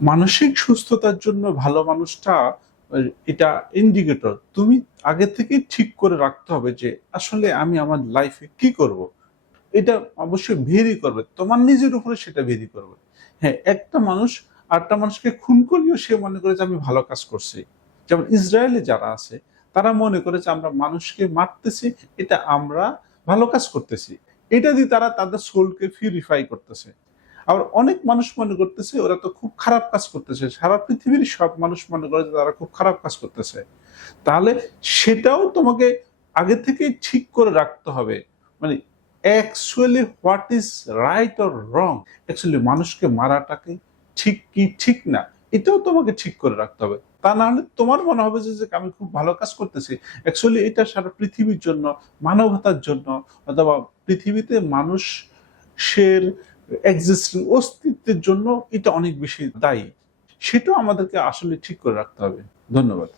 মানসিক সুস্থতার জন্য ভালো মানুষটা এটা ইন্ডিকেটর তুমি আগে থেকে ঠিক করে রাখতে হবে যে, আসলে আমি আমার লাইফে কি করব? এটা অবশ্যই ভেরি করবে। তোমার নিজের উপরে সেটা ভেরি করবে। হ্যাঁ একটা মানুষ আটটা মানুষকে খুন করলেও সে মনে করে যে, আমি ভালো কাজ করছি। যেমন ইসরায়েলে যারা আছে, তারা মনে করে যে, আমরা মানুষকে মারতেছি, এটা আমরা ভালো কাজ করতেছি। এটা দিয়ে তারা তাদের সোলকে পিউরিফাই করতেছে। আবার অনেক মানুষ মনে করতেছে, ওরা তো খুব খারাপ কাজ করতেছে। সারা পৃথিবীর সব মানুষ মনে করে যে তারা খুব খারাপ কাজ করতেছে। তাহলে সেটাও তোমাকে আগে থেকে ঠিক করে রাখতে হবে। মানে actually what is right or wrong actually মানুষকে মারাটাকে ঠিক কি ঠিক না, এটাও তোমাকে ঠিক করে রাখতে হবে। তা না হলে তোমার মনে হবে যে আমি খুব ভালো কাজ করতেছি। অ্যাকচুয়ালি এটা সারা পৃথিবীর জন্য, মানবতার জন্য, অথবা পৃথিবীতে মানুষের এক্সিস্টিং অস্তিত্বের জন্য এটা অনেক বেশি দায়ী। সেটাও আমাদেরকে আসলে ঠিক করে রাখতে হবে। ধন্যবাদ।